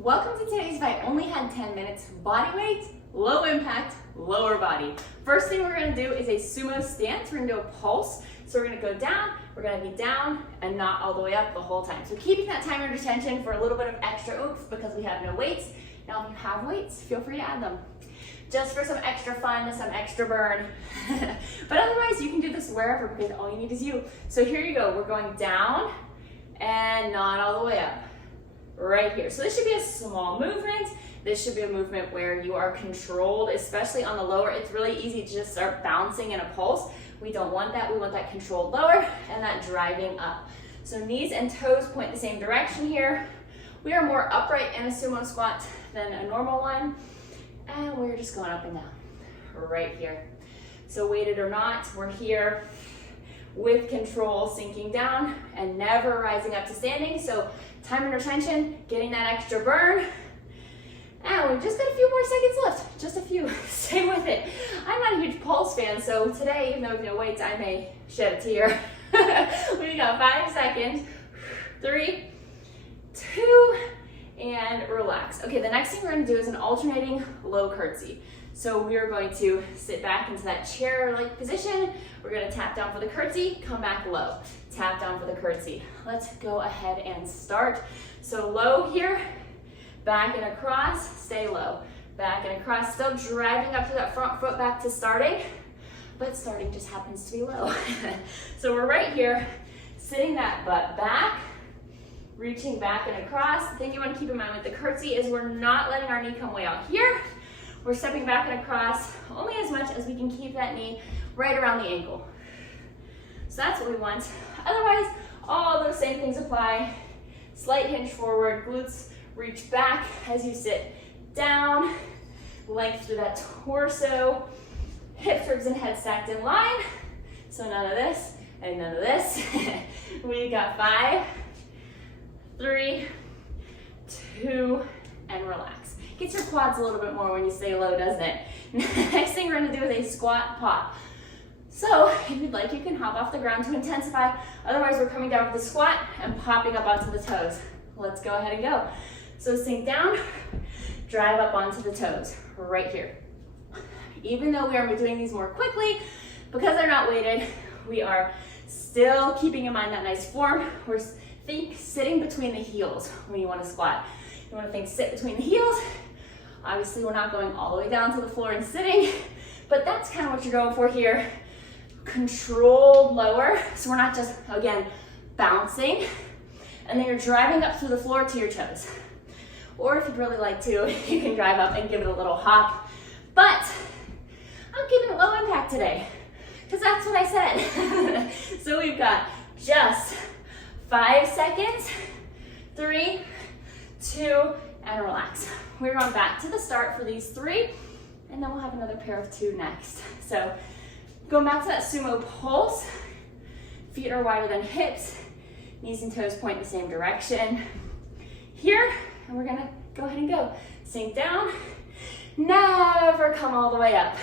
Welcome to today's I only had 10 minutes body weight, low impact, lower body. First thing we're gonna do is a sumo stance. We're gonna do a pulse. So we're gonna go down, we're gonna be down and not all the way up the whole time. So keeping that time under tension for a little bit of extra oomph because we have no weights. Now if you have weights, feel free to add them. Just for some extra fun, some extra burn. But otherwise you can do this wherever because all you need is you. So here you go, we're going down and not all the way up. Right here. So this should be a small movement. This should be a movement where you are controlled, especially on the lower. It's really easy to just start bouncing in a pulse. We don't want that. We want that controlled lower and that driving up. So knees and toes point the same direction here. We are more upright in a sumo squat than a normal one. And we're just going up and down right here. So weighted or not, we're here with control, sinking down and never rising up to standing. So time under tension, getting that extra burn. And we've just got a few more seconds left, just a few. Stay with it. I'm not a huge pulse fan, so today, even though we have no weights, I may shed a tear. We got 5 seconds. 3, 2, and relax. Okay, the next thing we're gonna do is an alternating low curtsy. So we are going to sit back into that chair-like position. We're gonna tap down for the curtsy, come back low. Tap down for the curtsy. Let's go ahead and start. So low here, back and across, stay low. Back and across, still driving up to that front foot back to starting, but starting just happens to be low. So we're right here, sitting that butt back, reaching back and across. The thing you wanna keep in mind with the curtsy is we're not letting our knee come way out here. We're stepping back and across only as much as we can keep that knee right around the ankle. So that's what we want. Otherwise, all those same things apply. Slight hinge forward, glutes reach back as you sit down. Length through that torso. Hips, ribs, and head stacked in line. So none of this and none of this. We got 5, 3, 2, and relax. Gets your quads a little bit more when you stay low, doesn't it? Next thing we're gonna do is a squat pop. So if you'd like, you can hop off the ground to intensify. Otherwise, we're coming down with the squat and popping up onto the toes. Let's go ahead and go. So sink down, drive up onto the toes, right here. Even though we are doing these more quickly, because they're not weighted, we are still keeping in mind that nice form. Think sitting between the heels when you want to squat. You want to think sit between the heels. Obviously, we're not going all the way down to the floor and sitting, but that's kind of what you're going for here. Controlled lower, so we're not just, again, bouncing, and then you're driving up through the floor to your toes. Or if you'd really like to, you can drive up and give it a little hop. But I'm keeping it low impact today, because that's what I said. So we've got just 5 seconds, 3, 2, and relax. We're going back to the start for these 3, and then we'll have another pair of 2 next. So going back to that sumo pulse, feet are wider than hips, knees and toes point in the same direction. Here, and we're gonna go ahead and go. Sink down, never come all the way up.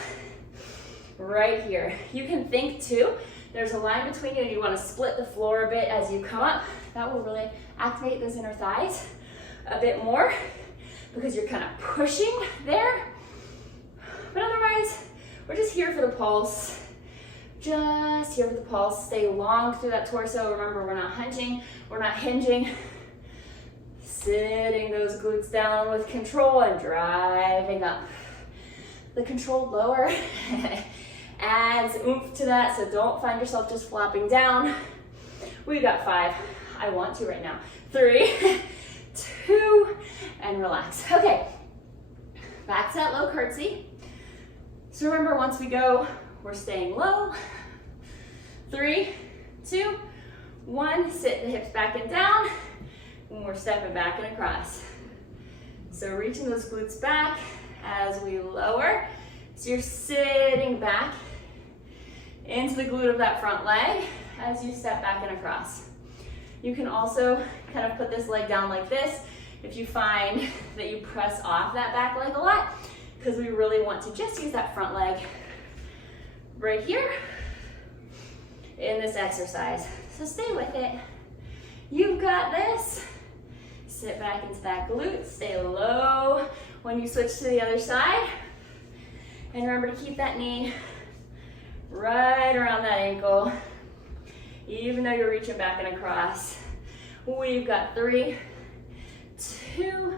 Right here. You can think too, there's a line between you and you wanna split the floor a bit as you come up. That will really activate those inner thighs a bit more because you're kind of pushing there. But otherwise, we're just here for the pulse. Just here for the pulse. Stay long through that torso. Remember, we're not hunching, we're not hinging. Sitting those glutes down with control and driving up. The controlled lower adds oomph to that, so don't find yourself just flopping down. We got 5. I want to right now. 3, 2, and relax. Okay, back to that low curtsy. So remember, once we go, we're staying low. 3, 2, 1, sit the hips back and down, and we're stepping back and across. So reaching those glutes back as we lower. So you're sitting back into the glute of that front leg as you step back and across. You can also kind of put this leg down like this if you find that you press off that back leg a lot, because we really want to just use that front leg right here in this exercise. So stay with it. You've got this. Sit back into that glute, stay low when you switch to the other side. And remember to keep that knee right around that ankle, even though you're reaching back and across. We've got 3, 2,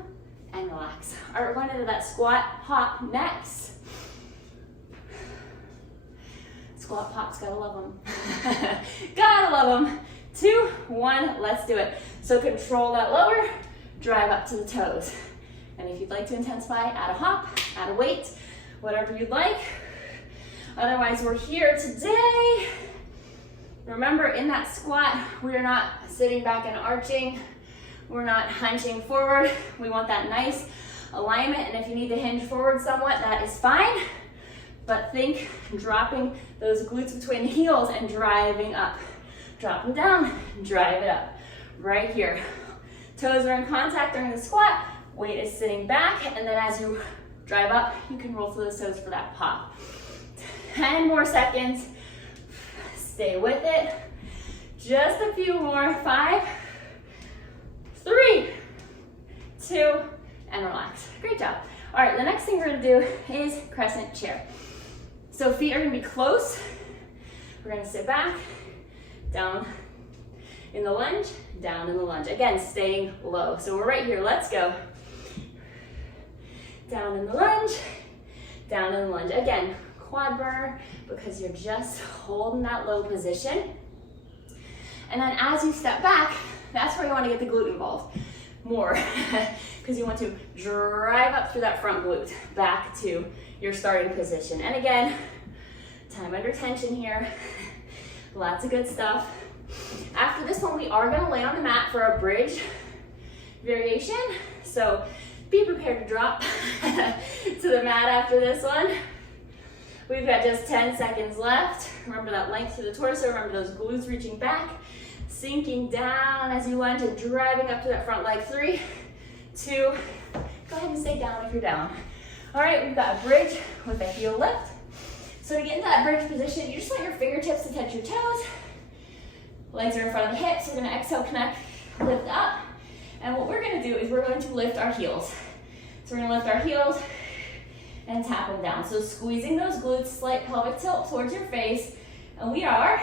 and relax. All right, we're going into that squat hop next. Squat pops, gotta love them. Gotta love them. 2, 1, let's do it. So control that lower, drive up to the toes. And if you'd like to intensify, add a hop, add a weight, whatever you'd like. Otherwise, we're here today. Remember, in that squat, we are not sitting back and arching. We're not hunching forward. We want that nice alignment. And if you need to hinge forward somewhat, that is fine. But think dropping those glutes between the heels and driving up. Drop them down, drive it up. Right here. Toes are in contact during the squat. Weight is sitting back. And then as you drive up, you can roll through those toes for that pop. 10 more seconds. Stay with it. Just a few more. 5, 3, 2, and relax. Great job. All right, the next thing we're gonna do is crescent chair. So feet are gonna be close. We're gonna sit back, down in the lunge, down in the lunge. Again, staying low. So we're right here, let's go. Down in the lunge, down in the lunge. Again, quad burner, because you're just holding that low position. And then as you step back, that's where you want to get the glute involved more, because you want to drive up through that front glute back to your starting position. And again, time under tension here. Lots of good stuff. After this one, we are going to lay on the mat for a bridge variation. So be prepared to drop to the mat after this one. We've got just 10 seconds left. Remember that length through the torso. Remember those glutes reaching back, sinking down as you lunge and driving up to that front leg. 3, 2, go ahead and stay down if you're down. All right, we've got a bridge with a heel lift. So to get into that bridge position, you just want your fingertips to touch your toes. Legs are in front of the hips. We're gonna exhale, connect, lift up. And what we're gonna do is we're going to lift our heels. So we're gonna lift our heels and tap them down. So squeezing those glutes, slight pelvic tilt towards your face. And we are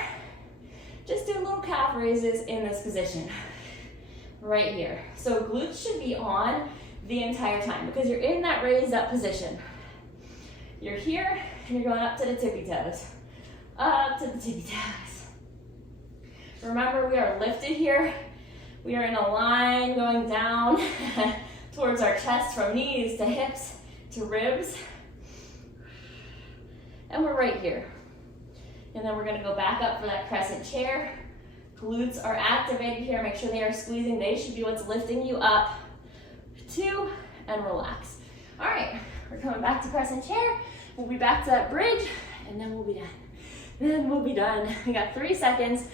just doing little calf raises in this position, right here. So glutes should be on the entire time because you're in that raised up position. You're here and you're going up to the tippy toes. Up to the tippy toes. Remember, we are lifted here. We are in a line going down towards our chest from knees to hips to ribs. And we're right here. And then we're gonna go back up for that crescent chair. Glutes are activated here. Make sure they are squeezing. They should be what's lifting you up. 2, and relax. All right, we're coming back to crescent chair. We'll be back to that bridge, and then we'll be done. Then we'll be done. We got 3 seconds.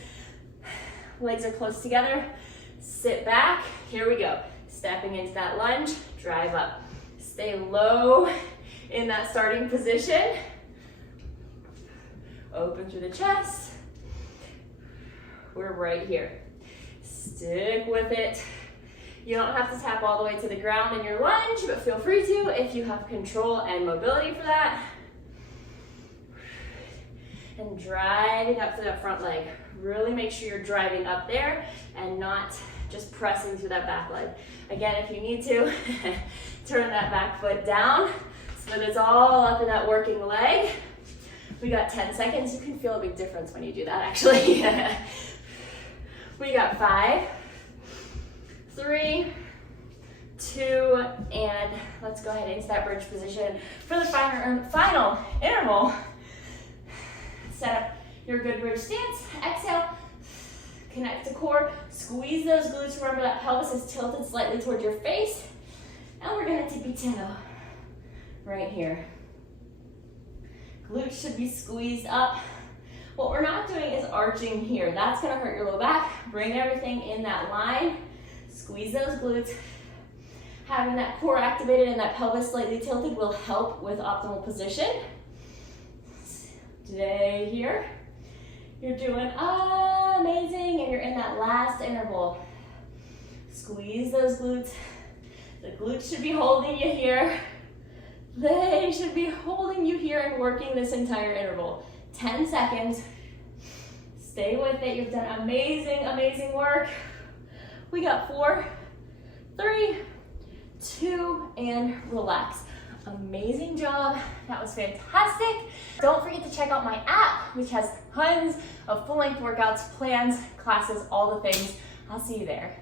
Legs are close together. Sit back. Here we go. Stepping into that lunge, drive up. Stay low in that starting position. Open through the chest. We're right here. Stick with it. You don't have to tap all the way to the ground in your lunge, but feel free to if you have control and mobility for that. And driving up to that front leg. Really make sure you're driving up there and not just pressing through that back leg. Again, if you need to, turn that back foot down so that it's all up in that working leg. We got 10 seconds. You can feel a big difference when you do that, actually. We got 5, 3, 2, and let's go ahead into that bridge position for the final interval. Set up your good bridge stance. Exhale, connect to core, squeeze those glutes. Remember that pelvis is tilted slightly towards your face. And we're gonna tippy toe right here. Glutes should be squeezed up. What we're not doing is arching here. That's gonna hurt your low back. Bring everything in that line. Squeeze those glutes. Having that core activated and that pelvis slightly tilted will help with optimal position. Stay here. You're doing amazing, and you're in that last interval. Squeeze those glutes. The glutes should be holding you here. They should be holding you here and working this entire interval. 10 seconds. Stay with it. You've done amazing, amazing work. We got 4, 3, 2, and relax. Amazing job. That was fantastic. Don't forget to check out my app, which has tons of full-length workouts, plans, classes, all the things. I'll see you there.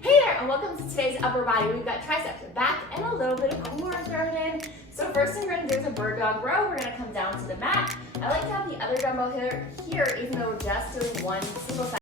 Hey there, and welcome to today's upper body. We've got triceps, back, and a little bit of core thrown in. So first thing we're gonna do is a bird dog row. We're gonna come down to the mat. I like to have the other dumbbell here even though we're just doing one single side.